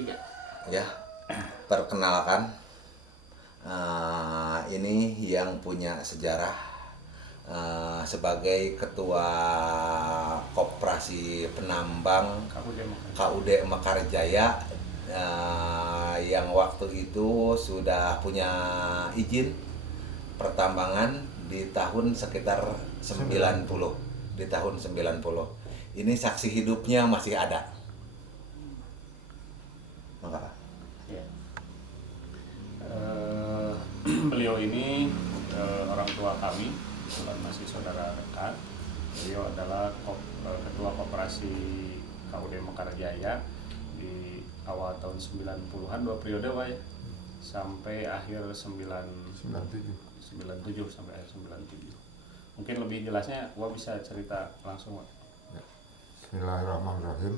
Tiga. Ya, perkenalkan, ini yang punya sejarah sebagai ketua Koperasi Penambang KUD Mekarjaya yang waktu itu sudah punya izin pertambangan di tahun sekitar 90. Di tahun 90. Ini saksi hidupnya masih ada. Maka Ya. Beliau ini orang tua kami, kebetulan masih saudara dekat. Beliau adalah ketua koperasi KUD Mekarjaya di awal tahun 90-an, 2 periode Pak ya, sampai akhir 97 sampai akhir 97. Mungkin lebih jelasnya Wah bisa cerita langsung Pak. Bismillahirrahmanirrahim.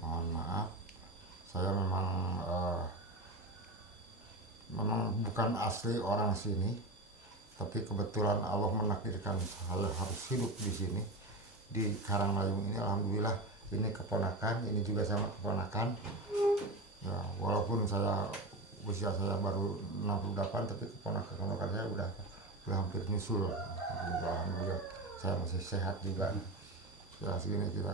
Mohon maaf, saya memang bukan asli orang sini, tapi kebetulan Allah menakdirkan saya harus hidup di sini di Karanglayung ini. Alhamdulillah, ini keponakan, ini juga sama keponakan. Ya, walaupun usia saya baru 68, tapi keponakan saya udah hampir nyusul. Alhamdulillah, saya masih sehat juga. Ya, segini kita.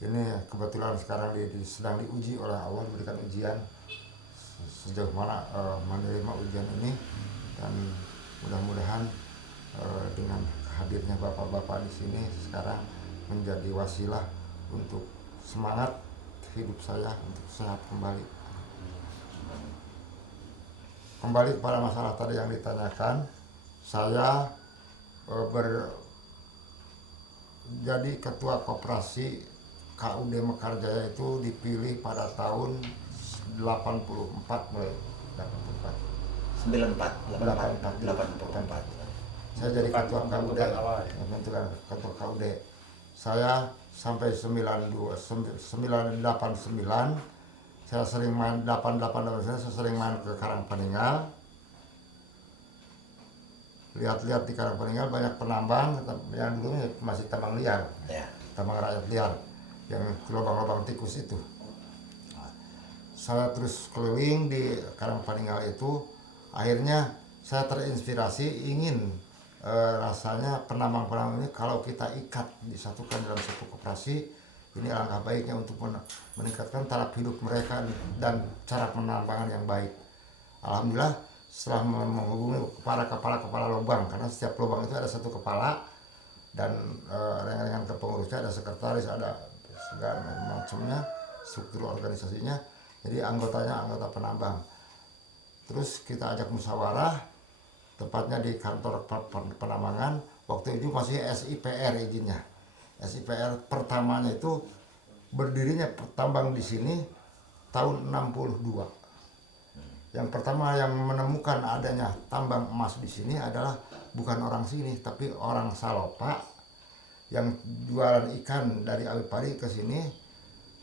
Ini kebetulan sekarang sedang diuji oleh Allah, diberikan ujian sejauh mana menerima ujian ini, dan mudah-mudahan dengan hadirnya bapak-bapak di sini sekarang menjadi wasilah untuk semangat hidup saya untuk sehat kembali. Kembali kepada masalah tadi yang ditanyakan, saya jadi ketua koperasi KUD Mekarjaya itu dipilih pada tahun 84 mulai 84. Saya jadi ketua KUD, pembentukan ketua KUD. Saya sampai 89 saya sering main 88 saya sering main ke Karangpaninggal. Lihat-lihat di Karangpaninggal banyak penambang yang dulu masih tambang liar, tambang rakyat liar yang lubang-lubang tikus itu. Saya terus keliling di Karangpaninggal itu, akhirnya saya terinspirasi ingin rasanya penambang-penambang ini kalau kita ikat disatukan dalam satu koperasi, ini alangkah baiknya untuk meningkatkan taraf hidup mereka dan cara penambangan yang baik. Alhamdulillah, setelah menghubungi para kepala lubang, karena setiap lubang itu ada satu kepala dan rekan-rekan kepengurusnya, ada sekretaris, ada segala macamnya, struktur organisasinya. Jadi anggotanya anggota penambang. Terus kita ajak musyawarah, tepatnya di kantor penambangan. Waktu itu masih SIPR izinnya. SIPR pertamanya itu berdirinya tambang di sini tahun 62. Yang pertama yang menemukan adanya tambang emas di sini adalah bukan orang sini, tapi orang Salopa yang jualan ikan dari Awipari ke sini,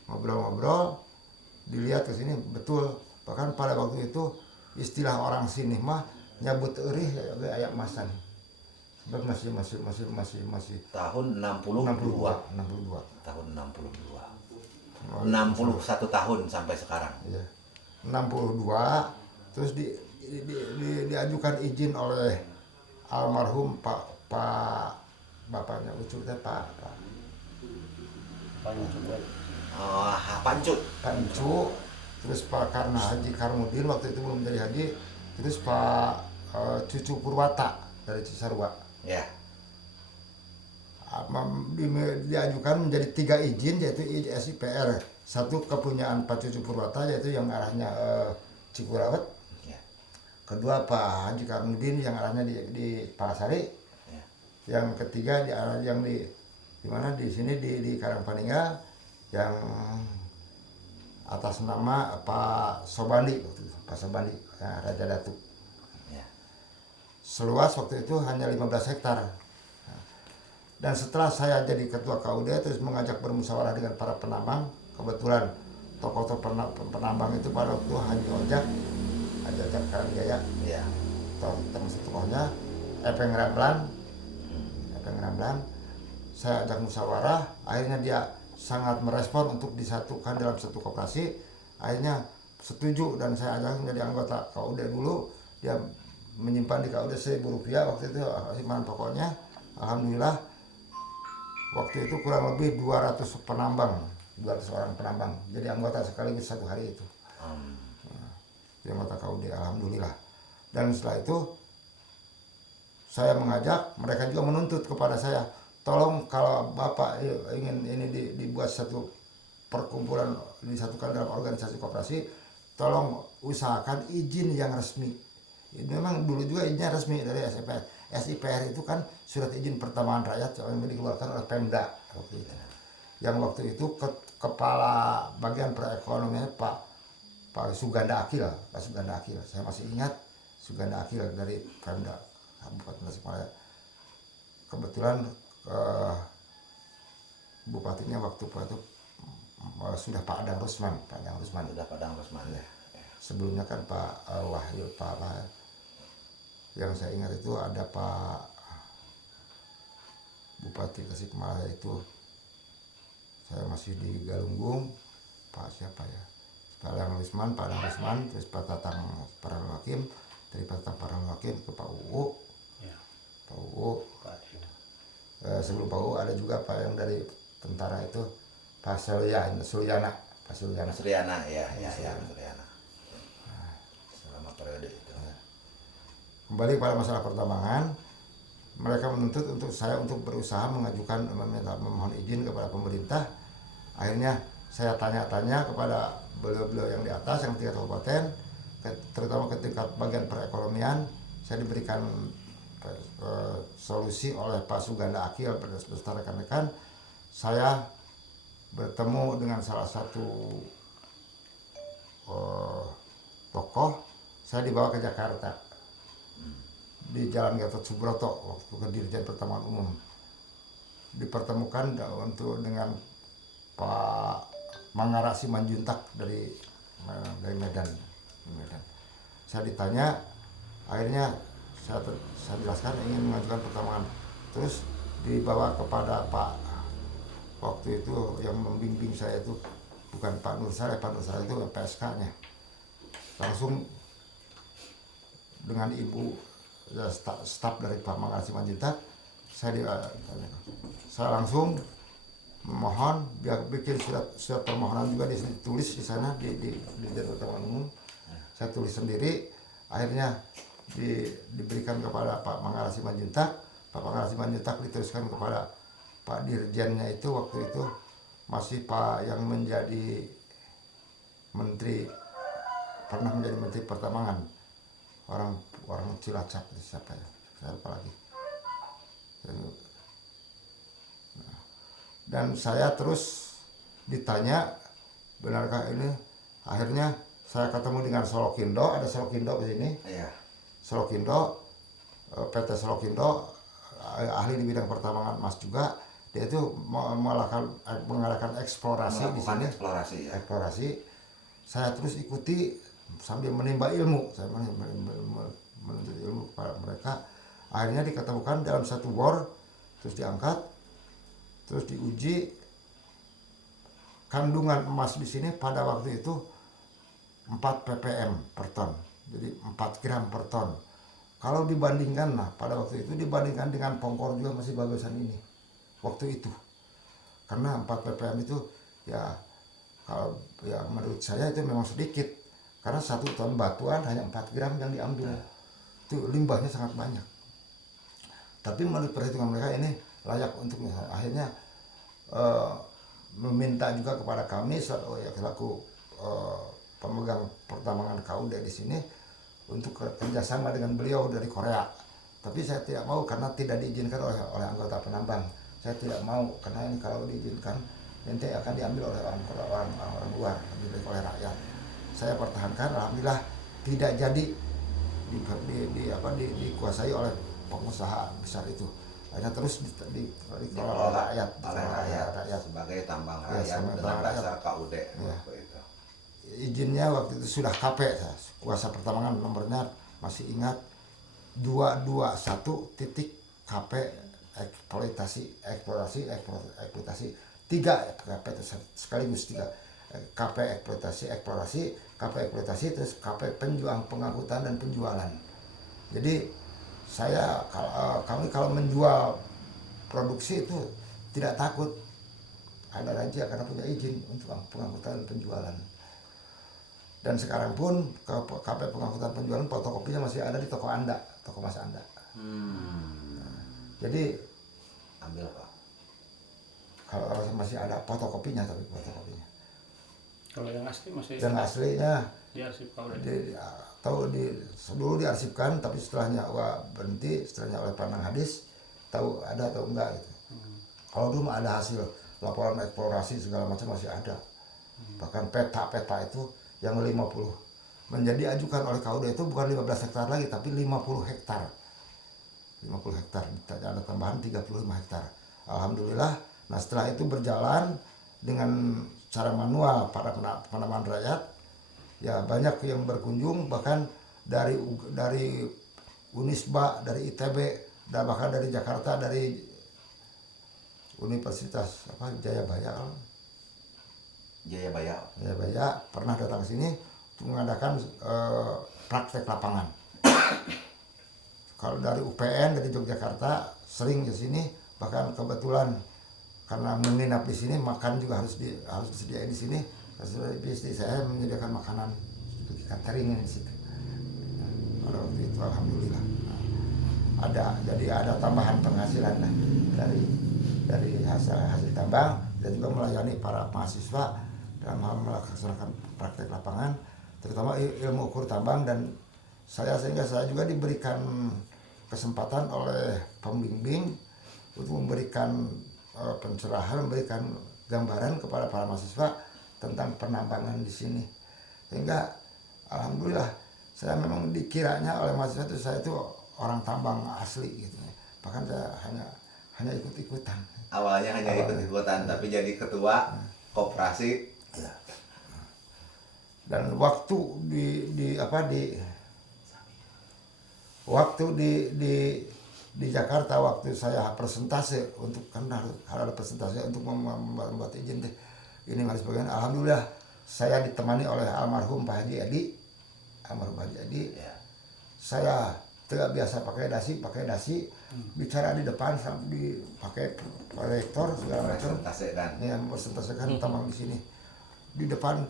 ngobrol-ngobrol, dilihat ke sini betul. Bahkan pada waktu itu istilah orang sini mah nyabut eurih kayak emasan. Sebab masih tahun 62. Tahun 62. 61 tahun sampai sekarang. Iya. 62, terus diajukan izin oleh almarhum Pak bapaknya Ucup teh Pak Pancu, terus Pak Karna Haji Karmudin waktu itu belum jadi haji, terus Pak Cucu Purwata dari Cisarua. Ya. Diajukan menjadi 3 izin, yaitu SIPR. Satu kepunyaan Pak Cucu Purwata, yaitu yang arahnya Cikurawet. Ya. Kedua Pak Haji Karmudin yang arahnya di Palasari. Ya. Yang ketiga di arah yang di mana di sini di Karangpaninggal yang atas nama Pak Sobandi, Pak Sobandi, Raja Datu. Ya. Seluas waktu itu hanya 15 hektar. Dan setelah saya jadi ketua KUD, terus mengajak bermusyawarah dengan para penambang. Kebetulan tokoh-tokoh penambang itu pada waktu Haji Ojak Karangjaya, Ya. termasuk tokohnya Epeng Ramlan. Saya ajak musyawarah, akhirnya dia sangat merespon untuk disatukan dalam satu koperasi, akhirnya setuju dan saya ajak menjadi anggota KUD dulu. Dia menyimpan di KUD Rp1.000 waktu itu iman pokoknya. Alhamdulillah waktu itu kurang lebih 200 penambang, 200 orang penambang jadi anggota sekaligus satu hari itu. Di anggota KUD, alhamdulillah. Dan setelah itu saya mengajak, mereka juga menuntut kepada saya, tolong kalau Bapak ingin ini dibuat satu perkumpulan, disatukan dalam organisasi koperasi, tolong usahakan izin yang resmi. Memang dulu juga izinnya resmi dari SIPR. SIPR itu kan surat izin pertambangan rakyat yang dikeluarkan oleh Pemda waktu itu. Yang waktu itu kepala bagian perekonomian Pak Suganda Akil, saya masih ingat Suganda Akil dari Pemda Kabupaten Tasikmalaya. Kebetulan bupatinya waktu itu sudah Pak Adang Rusman. Sudah Padang Rusman ya. Sebelumnya kan Pak Wahyu, yang saya ingat itu ada Pak Bupati Tasikmalaya itu, saya masih di Galunggung, Pak siapa ya, Pak Adang Rusman, terus Pak Tatang Paranghakim, dari Pak Tatang Paranghakim ke Pak UU, Pak UU. Sebelum Pak UU ada juga Pak yang dari tentara itu, Pak Suryana. Ya. Selama periode itu. Kembali pada masalah pertambangan, mereka menuntut untuk saya untuk berusaha mengajukan memohon izin kepada pemerintah. Akhirnya saya tanya-tanya kepada beliau-beliau yang di atas, yang tingkat kabupaten, terutama ke tingkat bagian perekonomian. Saya diberikan solusi oleh Pak Suganda Akil beserta rekan-rekan. Saya bertemu dengan salah satu tokoh, saya dibawa ke Jakarta di Jalan Gatot Subroto waktu ke Dirjen Pertambangan Umum, dipertemukan dengan Pak Mangara Simanjuntak dari Medan. Saya ditanya, akhirnya saya jelaskan ingin mengajukan pertambangan, terus dibawa kepada Pak, waktu itu yang membimbing saya itu bukan Pak Nur Saleh itu PSK-nya, langsung dengan ibu ya, staf dari Pak Mangara Simanjuntak, saya langsung memohon biar bikin surat permohonan juga ditulis di sana di Dirjen Pertambangan Umum. Saya tulis sendiri, akhirnya diberikan kepada Pak Mangara Simanjuntak. Pak Mangara Simanjuntak diteruskan kepada Pak Dirjennya itu, waktu itu masih Pak yang menjadi menteri, pernah menjadi menteri pertambangan, orang Cilacap itu siapa ya, saya lupa lagi. Dan saya terus ditanya, benarkah ini? Akhirnya saya ketemu dengan Solokindo, ada Solokindo di sini. Iya. Solokindo, PT Solokindo, ahli di bidang pertambangan emas juga. Dia itu mengadakan eksplorasi di sini. Eksplorasi. Saya terus ikuti sambil menimba ilmu. Saya menuntut ilmu kepada mereka. Akhirnya diketemukan dalam satu bor, terus diangkat, terus diuji kandungan emas di sini pada waktu itu 4 ppm per ton, jadi 4 gram per ton. Kalau dibandingkan, pada waktu itu dibandingkan dengan Pongkor juga masih bagusan ini waktu itu, karena 4 ppm itu ya, kalau ya menurut saya itu memang sedikit, karena 1 ton batuan hanya 4 gram yang diambil, itu limbahnya sangat banyak. Tapi menurut perhitungan mereka ini layak untuk, akhirnya meminta juga kepada kami selaku pemegang pertambangan KUD di sini untuk kerjasama dengan beliau dari Korea. Tapi saya tidak mau karena tidak diizinkan oleh anggota penambang. Saya tidak mau karena ini kalau diizinkan nanti akan diambil oleh orang luar, oleh rakyat. Saya pertahankan, alhamdulillah tidak jadi dikuasai oleh pengusaha besar itu. Akhirnya terus dikelola oleh rakyat sebagai tambang rakyat dengan dasar KUD waktu itu. Izinnya waktu itu sudah KP, kuasa pertambangan nomornya masih ingat 221 titik KP eksploitasi 3 KP sekaligus 3. KP eksplorasi, KP eksploitasi, terus KP pengangkutan dan penjualan. Jadi kami kalau menjual produksi itu tidak takut, ada raja karena punya izin untuk pengangkutan dan penjualan. Dan sekarang pun KP pengangkutan penjualan fotokopinya masih ada di toko Anda, toko Mas Anda. Jadi Ambil Pak. kalau masih ada fotokopinya, tapi fotokopinya. Kalau yang asli masih Yang aslinya diarsip Pak udah. dulu diarsipkan, tapi setelahnya berhenti, setelahnya oleh Pandang Hadis tahu ada atau enggak gitu. Kalau dulu ada hasil laporan eksplorasi segala macam masih ada. Bahkan peta-peta itu yang 50 menjadi ajukan oleh KUD itu bukan 15 hektar lagi, tapi 50 hektar. 50 hektar, ada tambahan 35 hektar. Alhamdulillah. Nah setelah itu berjalan dengan cara manual pada penanaman rakyat, ya banyak yang berkunjung, bahkan dari Unisba, dari ITB, dan bahkan dari Jakarta, dari Universitas Jayabaya pernah datang ke sini untuk mengadakan praktek lapangan. Kalau dari UPN, dari Yogyakarta sering ke sini, bahkan kebetulan karena menginap di sini, makan juga harus disediain di sini. Istri saya menyediakan makanan catering di situ. Pada waktu itu alhamdulillah jadi ada tambahan penghasilan lah dari hasil tambang, dan juga melayani para mahasiswa dalam hal melaksanakan praktek lapangan, terutama ilmu ukur tambang. Dan sehingga saya juga diberikan kesempatan oleh pembimbing untuk memberikan pencerahan, memberikan gambaran kepada para mahasiswa tentang penambangan di sini. Sehingga alhamdulillah saya memang dikiranya oleh mahasiswa itu saya itu orang tambang asli gitu. Bahkan saya hanya ikut-ikutan. Awalnya hanya ikut-ikutan, tapi jadi ketua koperasi. Ya. Dan waktu di Jakarta, waktu saya presentase untuk, kan harus ada presentase untuk membuat izin ini harus bagian. Alhamdulillah saya ditemani oleh almarhum Pak Haji Edi. Ya. Saya tidak biasa pakai dasi, bicara di depan sampai dipakai proyektor segala macam. Ya, presentasikan tambang di sini. Di depan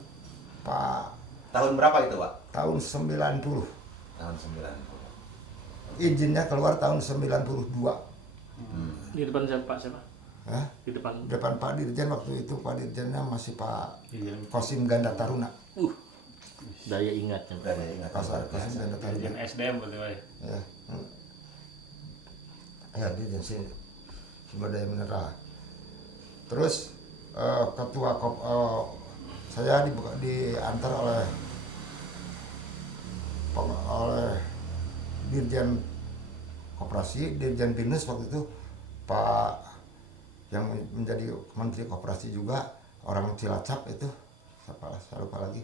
Pak. Tahun berapa itu Pak? Tahun 90. Tahun 90. Izinnya keluar tahun 92. Di depan siapa? Hah? Di depan Pak Dirjen waktu itu, Pak Dirjennya masih Pak Dirjen. Kosim Ganda Taruna. daya ingatnya. Kosim Ganda Taruna. Dirjen SDM betul ya. Ya. Ya, Dirjen Sumber Daya Mineral. Terus saya diantar oleh Dirjen Koperasi, Dirjen Binus waktu itu, Pak yang menjadi Menteri Koperasi juga, orang Cilacap itu, saya lupa lagi.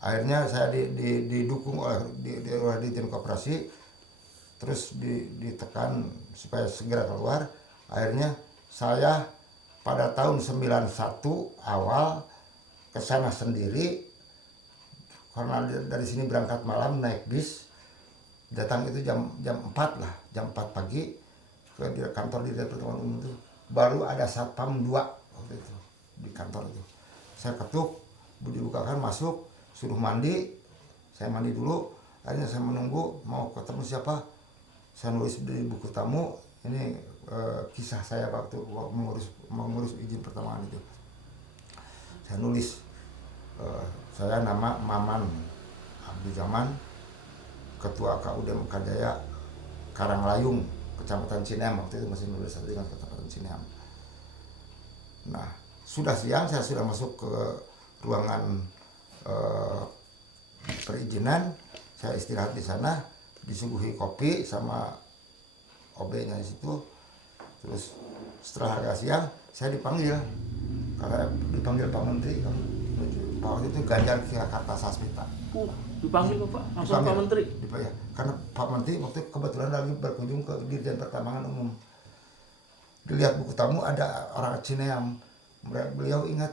Akhirnya saya didukung oleh Dirjen Koperasi, terus ditekan supaya segera keluar. Akhirnya saya pada tahun 91 awal ke sana sendiri, karena dari sini berangkat malam naik bis, datang itu jam 4 lah, jam 4 pagi ke kantor Dirjen Pertemuan Umum itu. Baru ada Satpam 2 waktu itu di kantor itu. Saya ketuk, dibukakan, masuk, suruh mandi. Saya mandi dulu, akhirnya saya menunggu mau ketemu siapa. Saya nulis di buku tamu, ini kisah saya waktu mengurus izin pertambangan itu. Saya nulis, saya nama Maman Abdi Zaman, Ketua KUD Mekarjaya Karanglayung, Kecamatan Cineam. Waktu itu masih nulis dengan Kecamatan Cineam. Nah, sudah siang, saya sudah masuk ke ruangan perizinan. Saya istirahat di sana, disuguhi kopi sama OB-nya di situ. Terus setelah agak siang, saya dipanggil, karena dipanggil Pak Menteri. Pak waktu itu Ganjar Kartasasmita. Dipanggil Pak, langsung Pak Menteri. Ya, karena Pak Menteri waktu itu kebetulan lagi berkunjung ke Dirjen Pertambangan Umum. dilihat buku tamu ada orang Cineam. Beliau ingat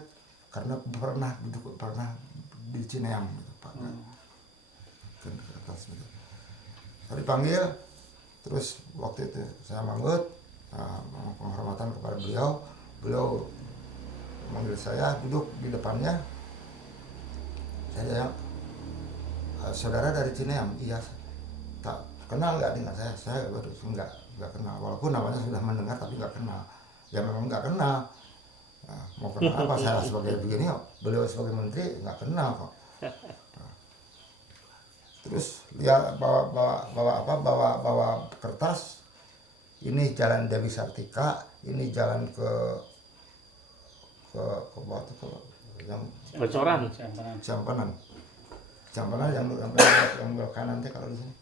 karena pernah di Cineam gitu, Pak. Ke atas gitu. Saya dipanggil, terus waktu itu saya manggut, penghormatan kepada beliau manggil saya duduk di depannya. Saya saudara dari Cineam, iya. Tak kenal nggak dengan saya baru nggak kenal, walaupun namanya sudah mendengar tapi nggak kenal. Ya memang nggak kenal. Nah, mau kenal apa saya sebagai begini, beliau sebagai menteri nggak kenal kok. Nah, terus dia bawa kertas. Ini jalan Dewi Sartika, ini jalan ke bawah ke yang Bocoran. Ciampanan yang belok kanan teh kalau di sini.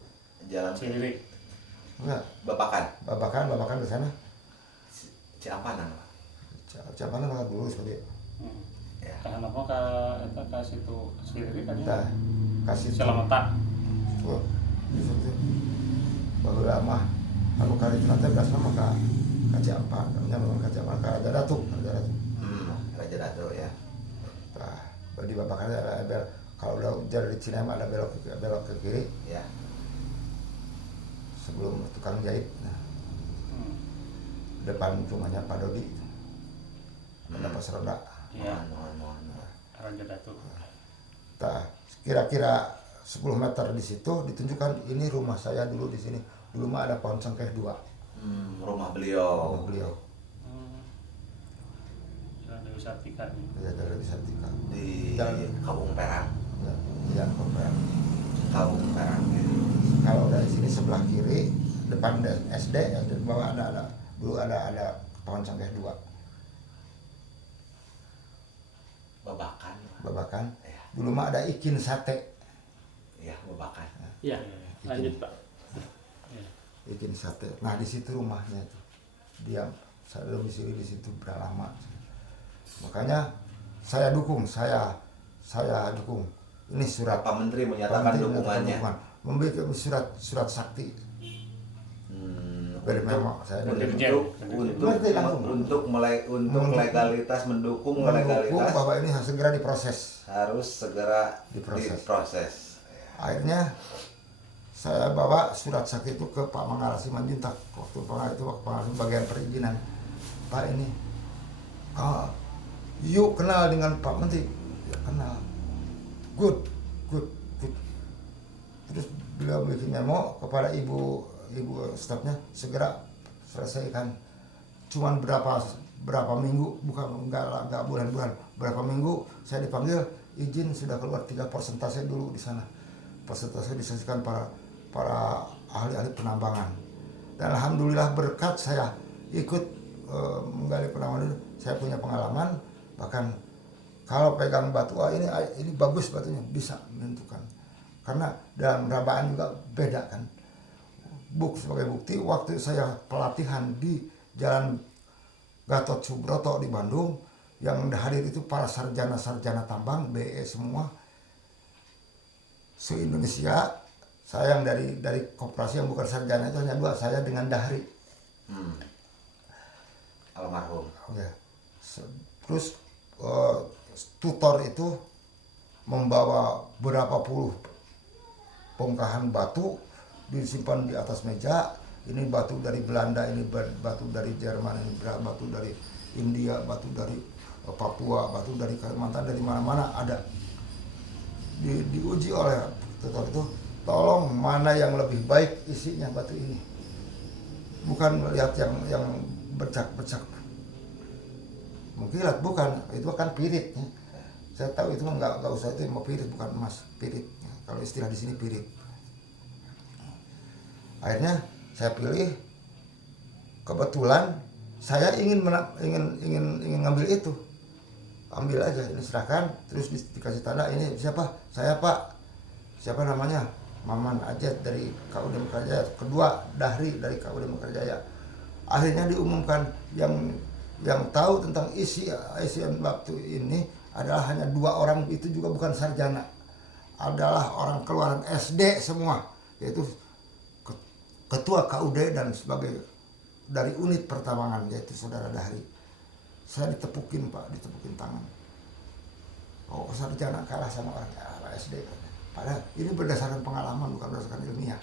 Jalan Cilirik. Enggak, Babakan di sana. Ciampanan. Ciampanan enggak dulu seperti itu. Ya. Karena apa ke situ Cilirik kan Kita ya? kasih Cilamata. tuh di situ. Baru lama anu kali itu nanti beras nama ka Ciampanan, namanya memang ka Ciampanan, ka Raja Datu. Raja Datu ya. Nah, di Babakan ada kalau udah dari Cineam ada belok ke kiri. Ya. Sebelum tukang jahit, nah, depan rumahnya Pak Dodi, ada Pak Seronda. Iya. Mohon. Raja Datu. Nah, kira-kira 10 meter di situ ditunjukkan ini rumah saya dulu di sini. Dulu mah ada pohon cengkeh 2. Rumah beliau. Rumah beliau. Jalan Dewi Sartika nih. Ya dari Sartika. Di Jalan- Kampung Perang. Ya, Komplek. Kampung Perang. Kalau dari sini sebelah kiri depan SD yang di bawah ada dulu ada pohon cengkeh 2. Babakan. Ya. Dulu mah ada ikin sate. Ya, Babakan. Ya, lanjut Pak. Ikin sate. Nah di situ rumahnya itu. Dia saya domisili di situ berapa lama. Makanya saya dukung. Ini surat Pak Menteri menyatakan dukungannya. Membuat surat sakti. Dari memang saya Untuk legalitas mendukung legalitas bahwa ini harus segera diproses. harus segera Diproses. diproses. Akhirnya saya bawa surat sakti itu ke Pak Mangala Simanjuntak waktu pengarasi bagian perizinan. Pak ini, yuk kenal dengan Pak Menteri. Ya kenal. Good. Terus beliau bikin memo kepada ibu stafnya segera selesaikan. Cuman berapa minggu, enggak bulan-bulan, berapa minggu saya dipanggil, izin sudah keluar 3% dulu di sana. Persentase disaksikan para ahli-ahli penambangan. Dan alhamdulillah berkat saya ikut menggali penambangan ini, saya punya pengalaman, bahkan kalau pegang batu ini bagus batunya, bisa menentukan. Karena dalam rabaan juga beda kan. Sebagai bukti waktu saya pelatihan di Jalan Gatot Subroto di Bandung, yang hadir itu para sarjana tambang BE semua se-Indonesia. Saya yang dari koperasi yang bukan sarjana itu hanya 2, saya dengan Dahri. Almarhum. Ya. Terus tutor itu membawa berapa puluh bongkahan batu disimpan di atas meja. Ini batu dari Belanda, ini batu dari Jerman, ini batu dari India, batu dari Papua, batu dari Kalimantan, dari mana-mana ada. Diuji oleh tutor itu, tolong mana yang lebih baik isinya batu ini. Bukan melihat yang bercak-bercak mengkilat, bukan, itu kan pirit ya. Saya tahu itu nggak usah, itu mau pirit, bukan emas, pirit ya. Kalau istilah di sini pirit. Akhirnya saya pilih, kebetulan saya ingin ngambil itu, ambil aja, ini serahkan, terus dikasih tanda, ini siapa? Saya Pak, siapa namanya? Maman Ajat dari KUD Mekarjaya, kedua Dahri dari KUD Mekarjaya. Akhirnya diumumkan yang tahu tentang isian batu ini adalah hanya 2 orang, itu juga bukan sarjana, adalah orang keluaran SD semua, yaitu ketua KUD dan sebagai dari unit pertambangan yaitu saudara Dahri. Saya ditepukin Pak, ditepukin tangan. Oh, sarjana kalah sama orang SD. Padahal ini berdasarkan pengalaman bukan berdasarkan ilmiah.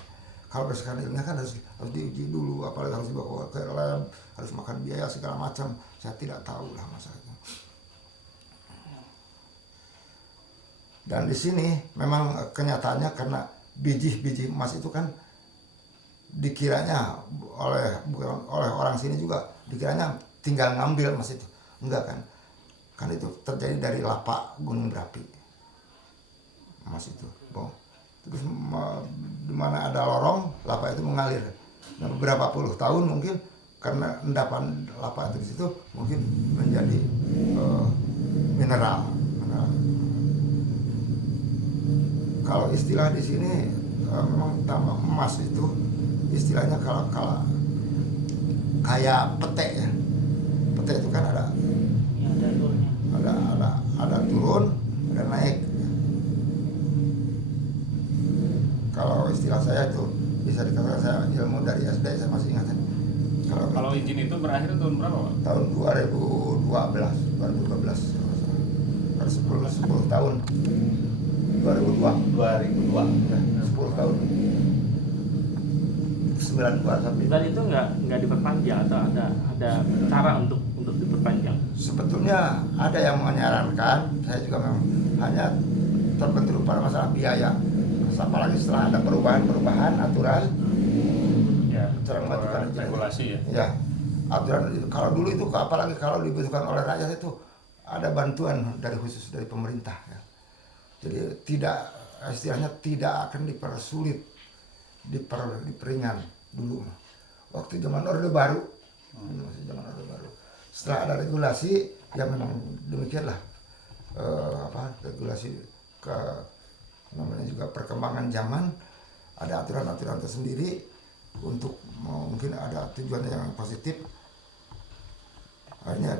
Kalau berdasarkan ilmiah kan harus diuji dulu, apalagi harus dibawa ke lab, harus makan biaya segala macam. Saya tidak tahu lah masalahnya. Dan di sini memang kenyataannya karena biji-biji emas itu kan dikiranya oleh orang sini juga dikiranya tinggal ngambil emas itu. Enggak kan itu terjadi dari lapak gunung berapi emas itu. Terus di mana ada lorong lapak itu mengalir. Nah, beberapa puluh tahun mungkin karena endapan lapak itu di situ mungkin menjadi mineral. Kalau istilah di sini memang tambang emas itu istilahnya kalau kayak pete ya. Pete itu kan ada ada turun, ada naik. Kalau istilah saya itu bisa dikatakan saya ilmu dari SD saya masih ingat. Kalau izin itu berakhir tahun berapa Pak? Tahun 2012. Ada 10 tahun. 2002. 10 tahun. 92 sampai. Dan itu nggak diperpanjang atau ada cara untuk diperpanjang? Sebetulnya ada yang menyarankan, saya juga memang hanya terbentur pada masalah biaya. Apalagi setelah ada perubahan aturan, Ya, cara mengajukan izin. regulasi ya. Ya, aturan kalau dulu itu apalagi kalau dibutuhkan oleh rakyat itu ada bantuan khusus dari pemerintah. Ya. Jadi istilahnya tidak akan dipersulit, diperingan dulu. Waktu zaman Orde Baru, masih zaman Orde Baru. Setelah ada regulasi, ya memang demikianlah regulasi namanya juga perkembangan zaman, ada aturan-aturan tersendiri untuk mungkin ada tujuan yang positif. Akhirnya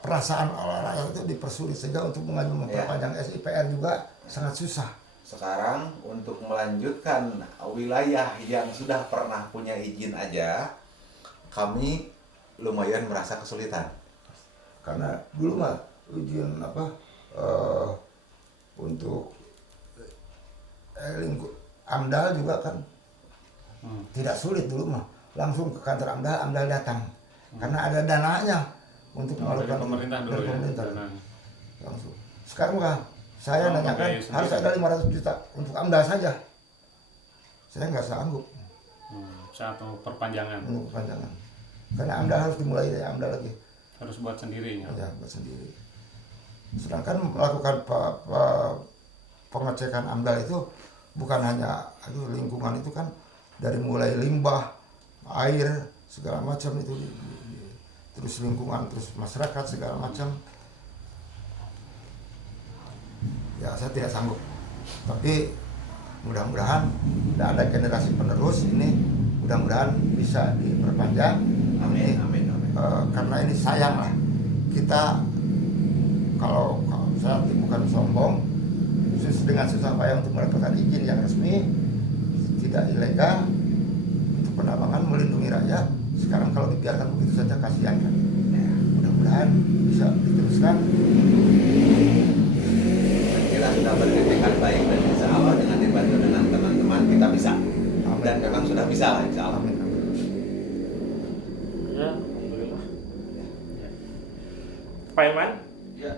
perasaan rakyat itu dipersulit sehingga untuk mengajukan memperpanjang SIPR juga sangat susah. Sekarang untuk melanjutkan wilayah yang sudah pernah punya izin aja, kami lumayan merasa kesulitan. Karena dulu mah ujian untuk AMDAL juga kan tidak sulit dulu mah, langsung ke kantor AMDAL datang karena ada dananya untuk melakukan dari pemerintah dulu dari ya. pemerintah. Dana. Langsung. Sekarang mah saya nanyakan harus ada 500 juta untuk AMDAL saja. Saya nggak sanggup Satu perpanjangan. untuk perpanjangan. Karena AMDAL harus dimulai dari AMDAL lagi. Harus buat sendiri ya. Ya, buat sendiri. Sedangkan melakukan pengecekan AMDAL itu bukan hanya lingkungan itu kan dari mulai limbah, air, segala macam itu terus lingkungan, terus masyarakat segala macam. Ya saya tidak sanggup. Tapi mudah-mudahan tidak ada generasi penerus ini, mudah-mudahan bisa diperpanjang. Amin. Karena ini sayang lah kita kalau saya bukan sombong, dengan susah payah untuk mendapatkan izin yang resmi, tidak ilegal untuk penambangan melindungi rakyat. Sekarang kalau dibiarkan begitu saja kasihan kan. Mudah-mudahan bisa diteruskan. Kita sudah berkritikan baik dan insya Allah dengan dibantu dengan teman-teman kita bisa. Amin. Dan memang sudah bisa lah insya Allah. Amin. Ya, alhamdulillah. Pak Iman, Ya.